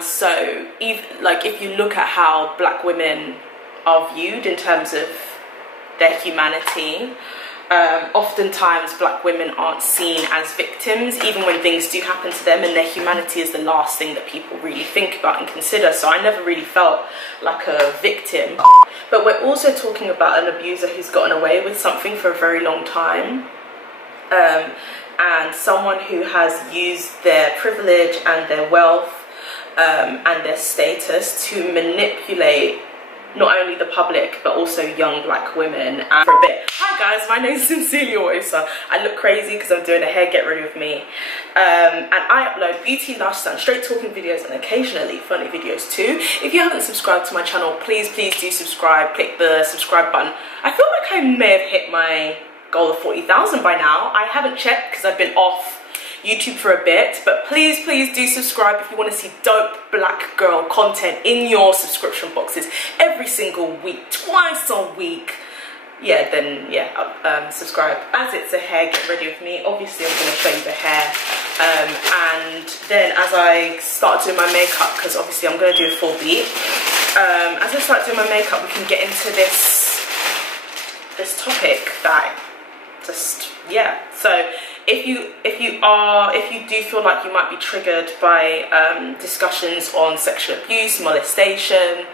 And so even like if you look at how black women are viewed in terms of their humanity, oftentimes black women aren't seen as victims even when things do happen to them, and their humanity is the last thing that people really think about and consider. So I never really felt like a victim. But we're also talking about an abuser who's gotten away with something for a very long time, and someone who has used their privilege and their wealth and their status to manipulate not only the public but also young black women. And for a bit, hi guys, my name is SincerelyOghosa. I look crazy because I'm doing a hair get ready with me, and I upload beauty, lifestyle, and straight talking videos, and occasionally funny videos too. If you haven't subscribed to my channel, please do subscribe. Click the subscribe button. I feel like I may have hit my goal of 40,000 by now. I haven't checked because I've been off YouTube for a bit, but please do subscribe if you want to see dope black girl content in your subscription boxes every single week, twice a week. Yeah, then yeah, subscribe. As it's a hair get ready with me, obviously I'm going to show you the hair, and then as I start doing my makeup, because obviously I'm going to do a full beat, as I start doing my makeup, we can get into this topic that just, yeah. So if you do feel like you might be triggered by discussions on sexual abuse, molestation,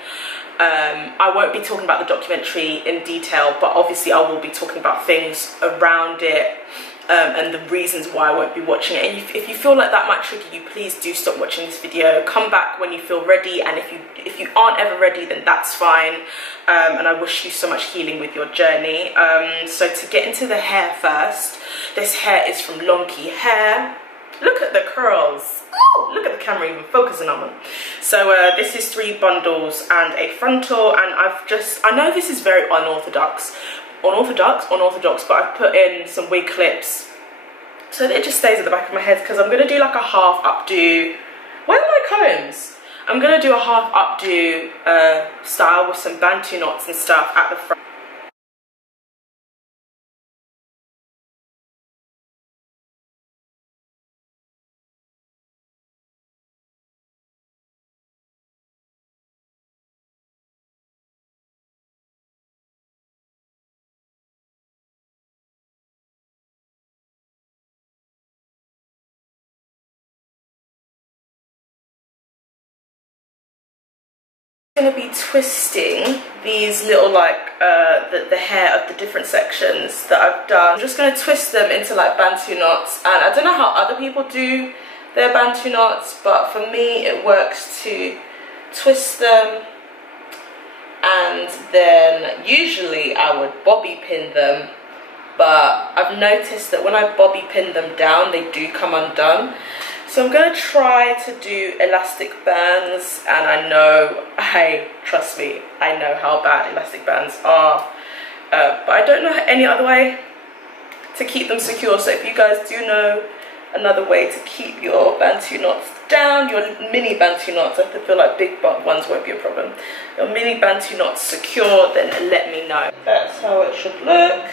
I won't be talking about the documentary in detail, but obviously I will be talking about things around it, and the reasons why I won't be watching it. And if you feel like that might trigger you, please do stop watching this video. Come back when you feel ready, and if you aren't ever ready, then that's fine. And I wish you so much healing with your journey. So to get into the hair first, this hair is from Longqi Hair. Look at the curls. Ooh, look at the camera even focusing on them. So this is 3 bundles and a frontal, and I know this is very unorthodox, but I've put in some wig clips so that it just stays at the back of my head, because I'm going to do like a half updo. Where are my combs? I'm going to do a half updo style with some bantu knots and stuff at the front. Going to be twisting these little like the hair of the different sections that I've done. I'm just going to twist them into like bantu knots, and I don't know how other people do their bantu knots, but for me it works to twist them, and then usually I would bobby pin them, but I've noticed that when I bobby pin them down, they do come undone. So I'm going to try to do elastic bands, and I know, trust me, I know how bad elastic bands are, but I don't know any other way to keep them secure. So if you guys do know another way to keep your bantu knots down, your mini bantu knots, I feel like big ones won't be a problem, your mini bantu knots secure, then let me know. That's how it should look.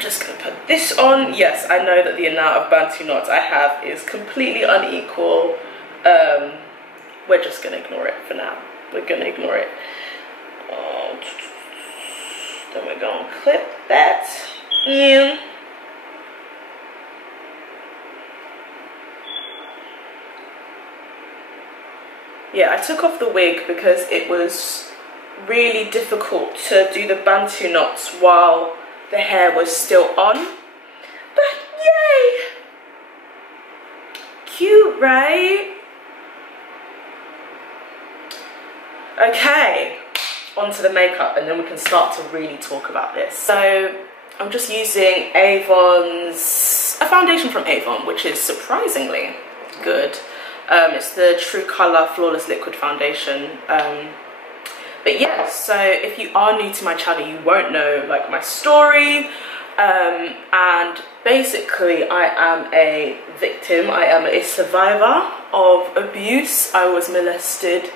Just going to put this on. Yes, I know that the amount of bantu knots I have is completely unequal. We're just going to ignore it for now. We're going to ignore it. Then we're going to clip that in. Yeah, I took off the wig because it was really difficult to do the bantu knots while the hair was still on, but yay! Cute, right? Okay, onto the makeup, and then we can start to really talk about this. So I'm just using a foundation from Avon, which is surprisingly good. It's the True Color Flawless Liquid Foundation. But yeah, so if you are new to my channel, you won't know like my story, and basically I am a victim. I am a survivor of abuse. I was molested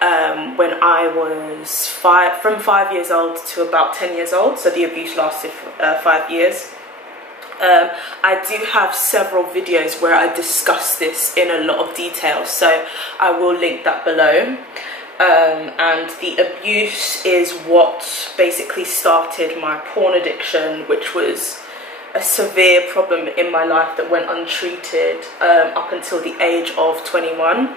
when I was from 5 years old to about 10 years old, so the abuse lasted for 5 years. I do have several videos where I discuss this in a lot of detail, so I will link that below. And the abuse is what basically started my porn addiction, which was a severe problem in my life that went untreated up until the age of 21,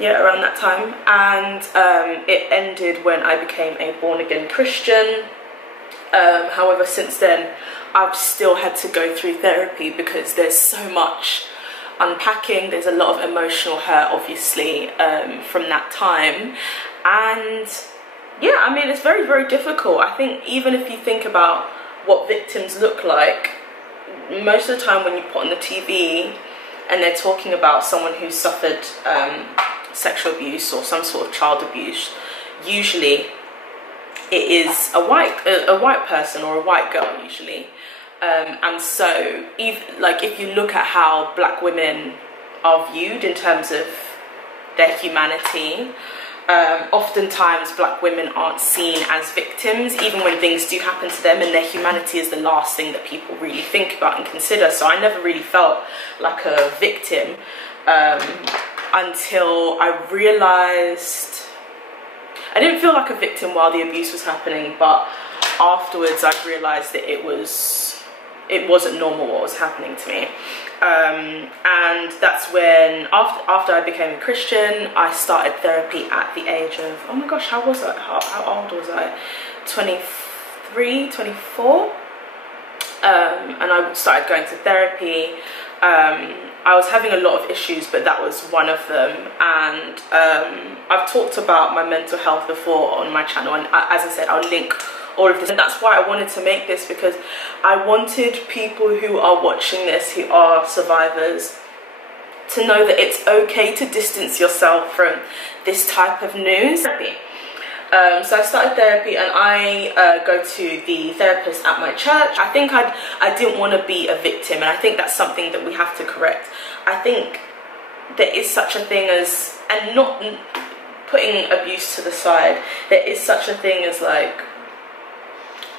yeah, around that time. And it ended when I became a born-again Christian. However, since then I've still had to go through therapy because there's so much unpacking. There's a lot of emotional hurt, obviously, from that time. And yeah, I mean, it's very, very difficult. I think even if you think about what victims look like, most of the time when you put on the TV and they're talking about someone who suffered sexual abuse or some sort of child abuse, usually it is a white person or a white girl, usually. And so if you look at how black women are viewed in terms of their humanity, oftentimes black women aren't seen as victims, even when things do happen to them, and their humanity is the last thing that people really think about and consider. So I never really felt like a victim until I realized I didn't feel like a victim while the abuse was happening, but afterwards I realized that it wasn't normal what was happening to me. And that's when, after I became a Christian, I started therapy at the age of, oh my gosh, how was I? How old was I? 23, 24? And I started going to therapy. I was having a lot of issues, but that was one of them. And I've talked about my mental health before on my channel, and as I said, I'll link all of this. And that's why I wanted to make this, because I wanted people who are watching this, who are survivors, to know that it's okay to distance yourself from this type of news. So I started therapy, and I go to the therapist at my church. I think I didn't want to be a victim, and I think that's something that we have to correct. I think there is such a thing as, and not putting abuse to the side, there is such a thing as like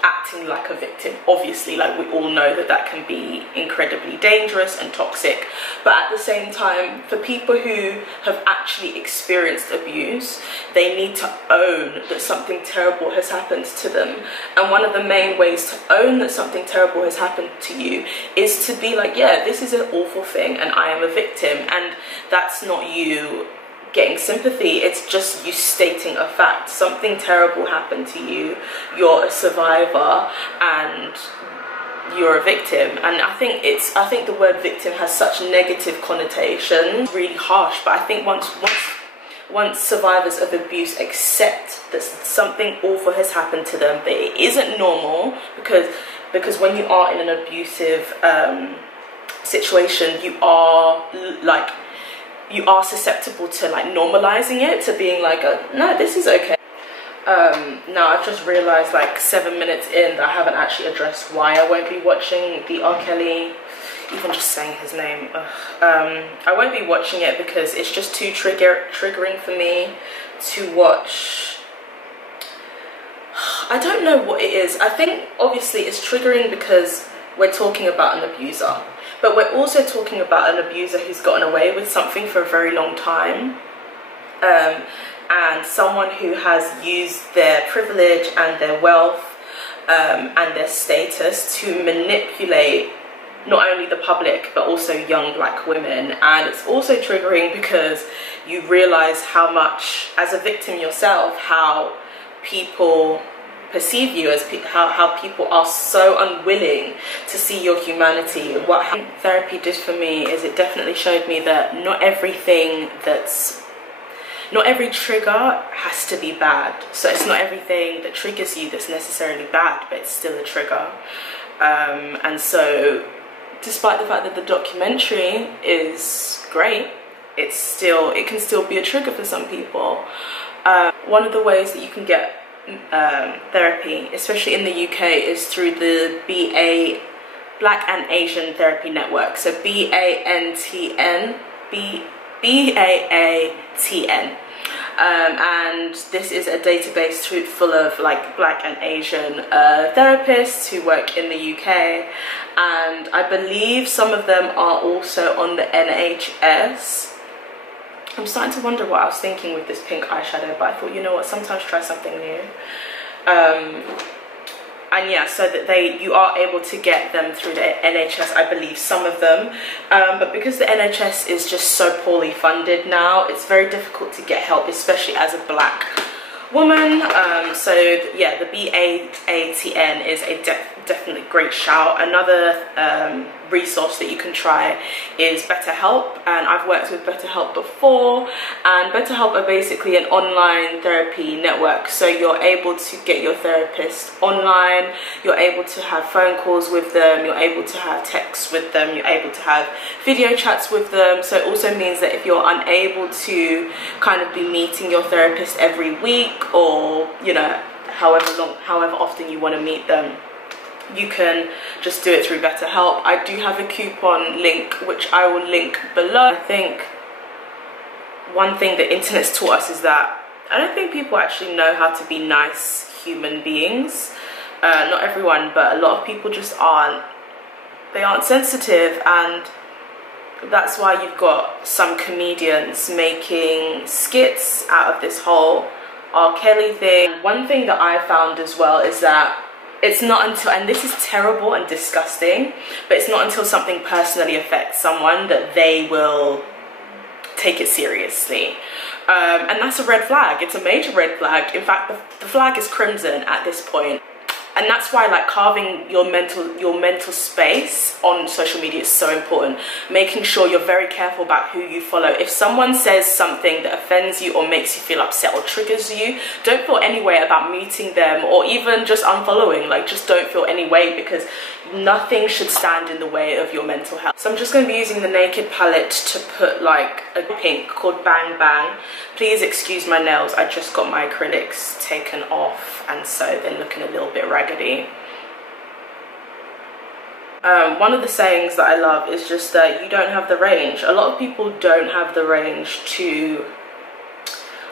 acting like a victim. Obviously, like, we all know that that can be incredibly dangerous and toxic, but at the same time, for people who have actually experienced abuse, they need to own that something terrible has happened to them. And one of the main ways to own that something terrible has happened to you is to be like, yeah, this is an awful thing and I am a victim. And that's not you getting sympathy, it's just you stating a fact. Something terrible happened to you, you're a survivor, and you're a victim. And I think the word victim has such negative connotations, really harsh, but I think once survivors of abuse accept that something awful has happened to them, that it isn't normal, because when you are in an abusive situation, you are susceptible to like normalizing it, to being like, no, this is okay. Now I've just realized, like 7 minutes in, that I haven't actually addressed why I won't be watching the R. Kelly, even just saying his name. I won't be watching it because it's just too triggering for me to watch. I don't know what it is. I think obviously it's triggering because we're talking about an abuser, but we're also talking about an abuser who's gotten away with something for a very long time, and someone who has used their privilege and their wealth and their status to manipulate not only the public but also young black women. And it's also triggering because you realize how much, as a victim yourself, how people perceive you, as how people are so unwilling to see your humanity. What therapy did for me is it definitely showed me that not every trigger has to be bad. So it's not everything that triggers you that's necessarily bad, but it's still a trigger. And so despite the fact that the documentary is great, it can still be a trigger for some people. One of the ways that you can get therapy, especially in the UK, is through the BA, Black and Asian Therapy Network. So BAATN. and this is a database full of like Black and Asian therapists who work in the UK, and I believe some of them are also on the NHS. I'm starting to wonder what I was thinking with this pink eyeshadow, but I thought, you know what, sometimes try something new. And yeah, so that you are able to get them through the NHS, I believe, some of them. But because the NHS is just so poorly funded now, it's very difficult to get help, especially as a Black woman. So yeah, the BAATN is a definitely great shout. Another resource that you can try is BetterHelp, and I've worked with BetterHelp before, and BetterHelp are basically an online therapy network. So you're able to get your therapist online, you're able to have phone calls with them, you're able to have texts with them, you're able to have video chats with them. So it also means that if you're unable to kind of be meeting your therapist every week, or you know, however often you want to meet them, you can just do it through BetterHelp. I do have a coupon link which I will link below. I think one thing the internet's taught us is that I don't think people actually know how to be nice human beings. Not everyone, but a lot of people just aren't. They aren't sensitive, and that's why you've got some comedians making skits out of this whole R. Kelly thing. One thing that I found as well is that it's not until, and this is terrible and disgusting, but it's not until something personally affects someone that they will take it seriously. And that's a red flag. It's a major red flag. In fact, the flag is crimson at this point. And that's why, like, carving your mental space on social media is so important. Making sure you're very careful about who you follow. If someone says something that offends you or makes you feel upset or triggers you, don't feel any way about meeting them or even just unfollowing. Like, just don't feel any way, because nothing should stand in the way of your mental health. So I'm just going to be using the Naked palette to put like a pink called Bang Bang. Please excuse my nails, I just got my acrylics taken off, and so they're looking a little bit raggedy. One of the sayings that I love is just that you don't have the range. A lot of people don't have the range to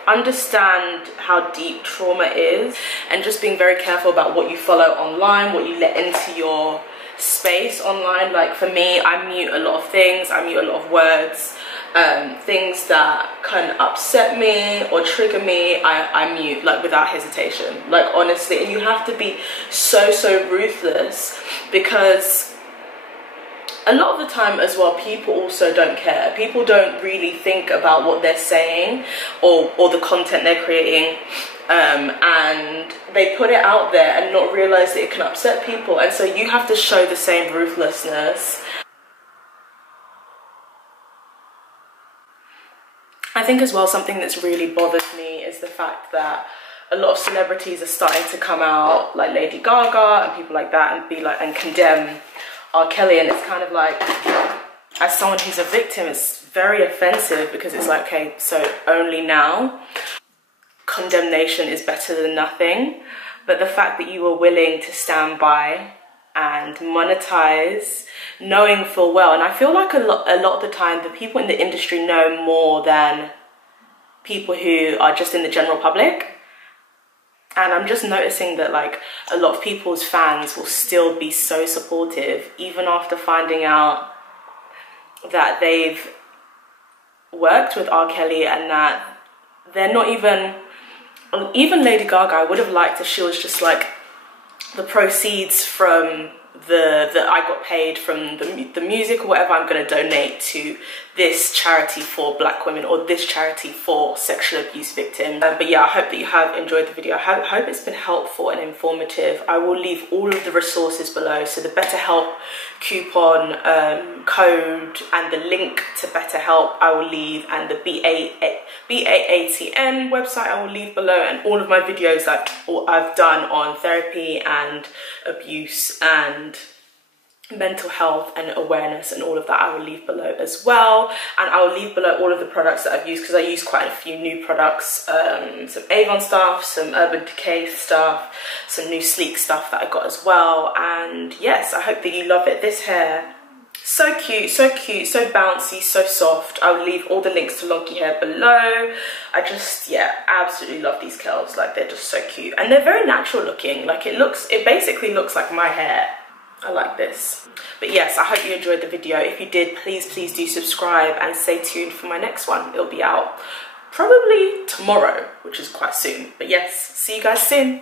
understand how deep trauma is, and just being very careful about what you follow online, what you let into your space online. Like for me, I mute a lot of things, I mute a lot of words, things that can upset me or trigger me, I mute, like, without hesitation, like, honestly. And you have to be so ruthless, because a lot of the time as well, people also don't care. People don't really think about what they're saying or the content they're creating, and they put it out there and not realize that it can upset people. And so you have to show the same ruthlessness. I think as well, something that's really bothered me is the fact that a lot of celebrities are starting to come out, like Lady Gaga and people like that, and be like, and condemn R. Kelly. And it's kind of like, as someone who's a victim, it's very offensive, because it's like, okay, so only now condemnation is better than nothing. But the fact that you were willing to stand by and monetize, knowing full well, and I feel like a lot of the time the people in the industry know more than people who are just in the general public. And I'm just noticing that, like, a lot of people's fans will still be so supportive even after finding out that they've worked with R. Kelly, and that they're not even Lady Gaga. I would have liked if she was just like, the proceeds from that I got paid from the music or whatever, I'm going to donate to this charity for Black women, or this charity for sexual abuse victims. But yeah, I hope that you have enjoyed the video. I hope it's been helpful and informative. I will leave all of the resources below, so the BetterHelp coupon code and the link to BetterHelp I will leave, and the BAATN website I will leave below, and all of my videos that I've done on therapy and abuse and mental health and awareness and all of that, I will leave below as well. And I will leave below all of the products that I've used, because I use quite a few new products, some Avon stuff, some Urban Decay stuff, some new Sleek stuff that I got as well. And yes, I hope that you love it. This hair So cute, so bouncy, so soft. I will leave all the links to Longqi Hair below. I just, yeah, absolutely love these curls. Like, they're just so cute, and they're very natural looking. Like, it basically looks like my hair. I like this. But yes, I hope you enjoyed the video. If you did, please do subscribe and stay tuned for my next one. It'll be out probably tomorrow, which is quite soon. But yes, see you guys soon.